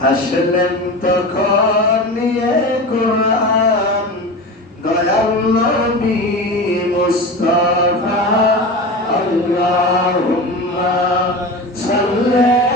আসলেন তখন নিয়ে কোরআন দয়াল নবী মুস্তাফা আল্লাহুম্মা সাল্লি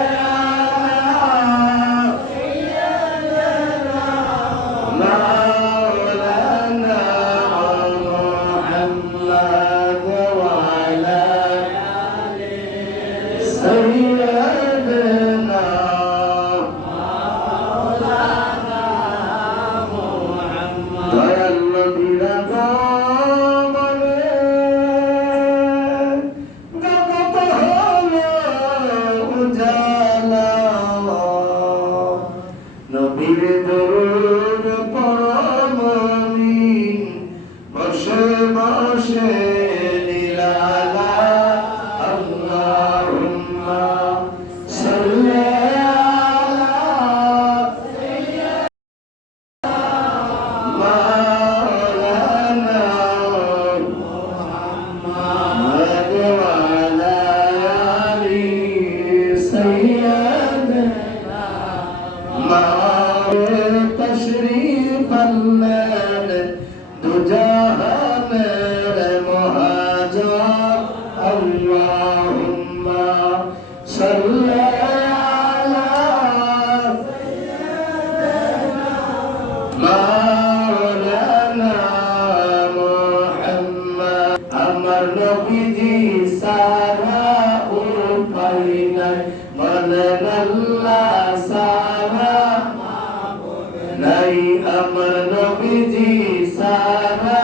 আমার নবীজি সারা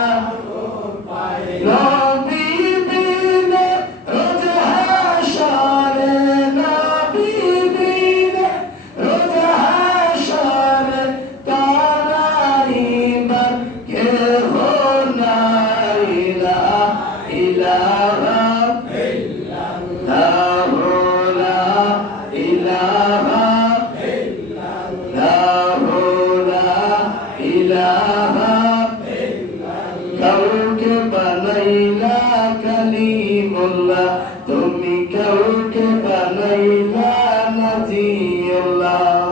নবী বিনে রোজ হাশরে নবী বিনে রোজ হাশরে তারাইবার কেহ নাই লা ইলাহা ইল্লাল্লাহ লা ইলাহা কাউকে বানাইলা কালিমুল্লাহ তুমি কাউকে বানাইলা নাজিউল্লাহ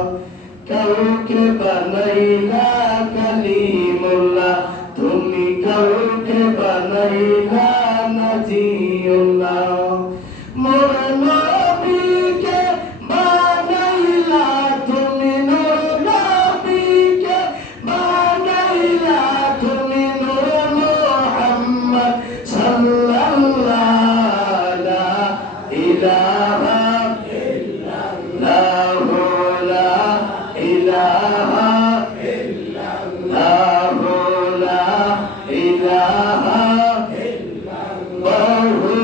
কাউকে বানাইলা কালিমুল্লাহ তুমি কাউকে বানাইলা নাজিউল্লাহ মোর নবীকে বানাইলা তুমি নূর নবীকে বানাইলা তুমি নূর মুহাম্মদ সাল্লাল্লাহু লা ইলাহা ইল্লাল্লাহ লা ইলাহা ইল্লাল্লাহ লা ইলাহা বহু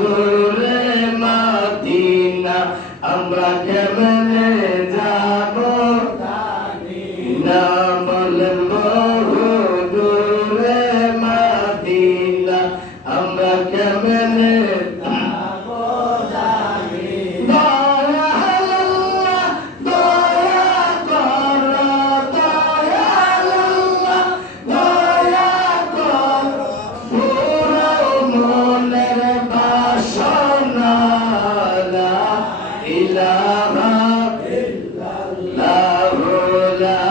দূরে মদিনা আমরা কেমনে যাব না বলেন বহু দূরে মদিনা আমরা কেমনে যাব দয়াল্লাহ দয়া কর দয়াল্লাহ দয়া কর পুরো মনের বাসনা লা ইলাহা ইল্লাল্লাহ লা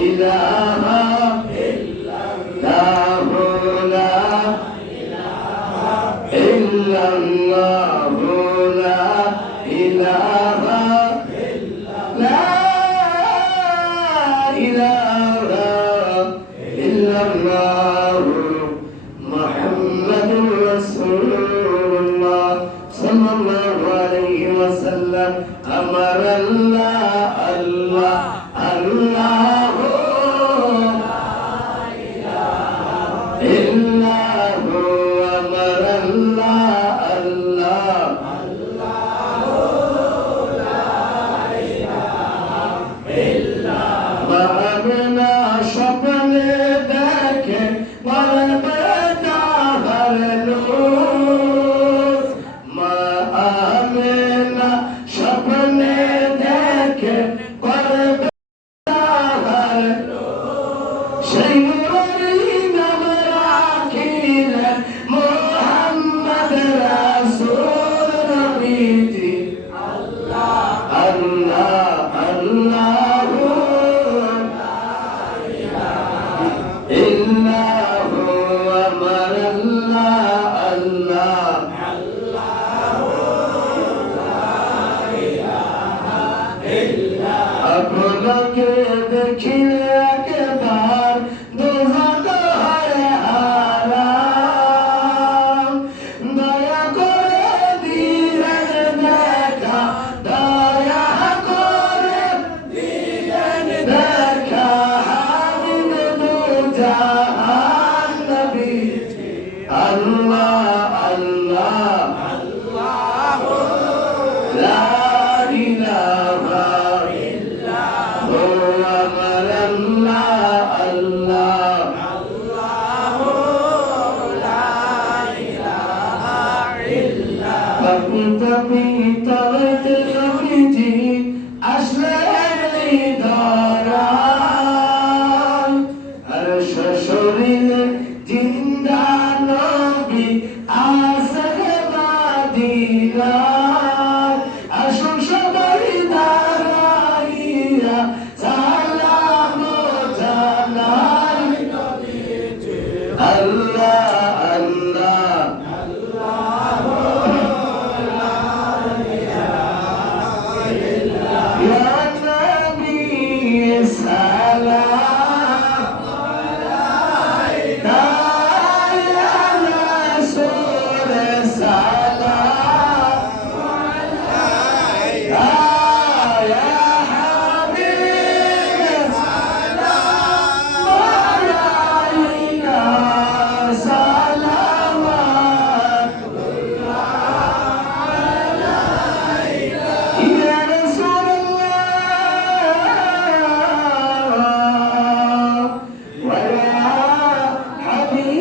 ইলাহা ইল্লাল্লাহ লা ইলাহা ইল্লাল্লাহ লা ইলাহা লা ইলাহা ইল্লাল্লাহ মুহাম্মাদুর রাসূলুল্লাহ সাল্লাল্লাহু আলাইহি ওয়াসাল্লাম আমার আল্লাহ আল্লাহ আল্লাহ ইল্লাহু আমার আল্লাহ আল্লাহ ভাবনা স্বপ্নে দেখে বলবে তাহার নূর মা আমেনা স্বপ্নে দেখে বলবে তাহার সেই নূরের নাম রাখিলেন মুহাম্মদ রাসূল নবীজি আল্লাহ আল্লাহ আল্লাহ তোমাকে দেখিলে একবার দুহাত হয় হারাম। দয়া করে দিলেন দেখা, দয়া করে দিলেন দেখা, হাবিব দুজাহান নবী। আল্লাহ আল্লাহ লা ইলাহা ইল্লাহু আমার আল্লাহ আল্লাহ। পবিত্র তবে নবীজি আসলেন এই ধরায়, আর শরীরে জিন্দা নবী আসে মদিনায়। আসুন সবাই দাঁড়াইয়া সালাম জানাই আল্লাহ আল্লাহ। ইয়া নবী সালাম আলাইকা, ইয়া রাসূল সালাম আলাইকা, ইয়া হাবিব সালাম আলাইকা, সালাওয়াত ইয়া রাসূলুল্লাহ ওয়া ইয়া হাবিবাল্লাহ।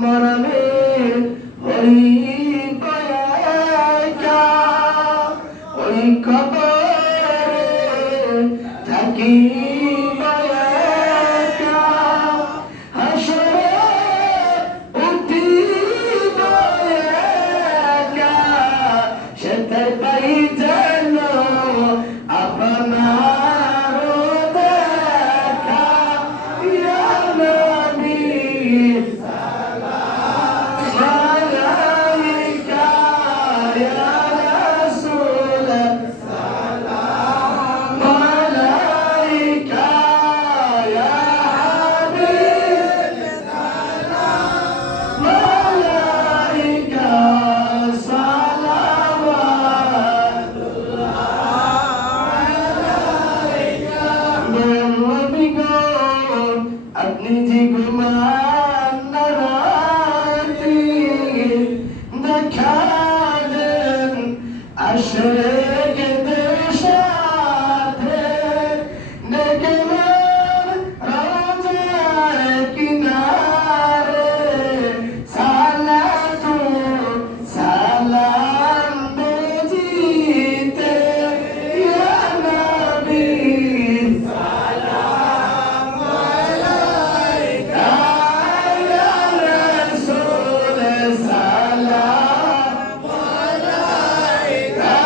মরণে হইব একা, ওই কবরে থাকিব একা, হাসরে উঠিব একা, সেটাই পাই যেন আপনার দেখা। ইয়া নবী মালাইকা, ইয়া রাসূল মালাইকা, ইয়া হাবিব মালাইকা, সালাওয়াত নবী গো আপনি যে ঘুমান না রাত্রি, দেখা দেন আশিকদের সাথে, দেখলাম রওজার কিনারে সালাতু সালাম বেজিতে। ইয়া নবী সালাম আলাইকা, ইয়া রাসূল সালাম আলাইকা,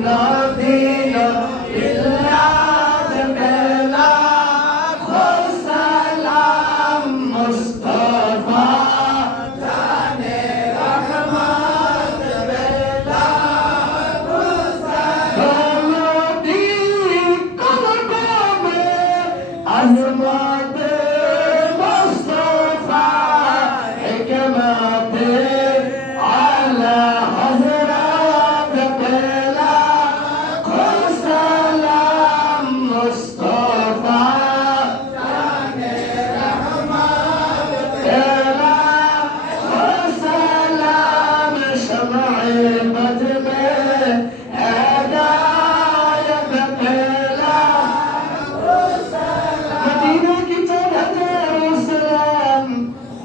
دين بالله بلا سلام مصطفى جانے رحمت بلا عظمت مصطفى حكمت على حضرات بلا سلام مصطفى جانے رحمت بلا سلام شمع بدر میں ہدایت بلا مدینہ کی طرح سلام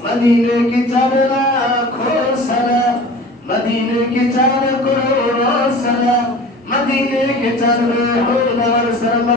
مدینہ کی طرح لاکھوں سلام مدینہ کی طرح کروڑوں سلام مدینہ کی طرح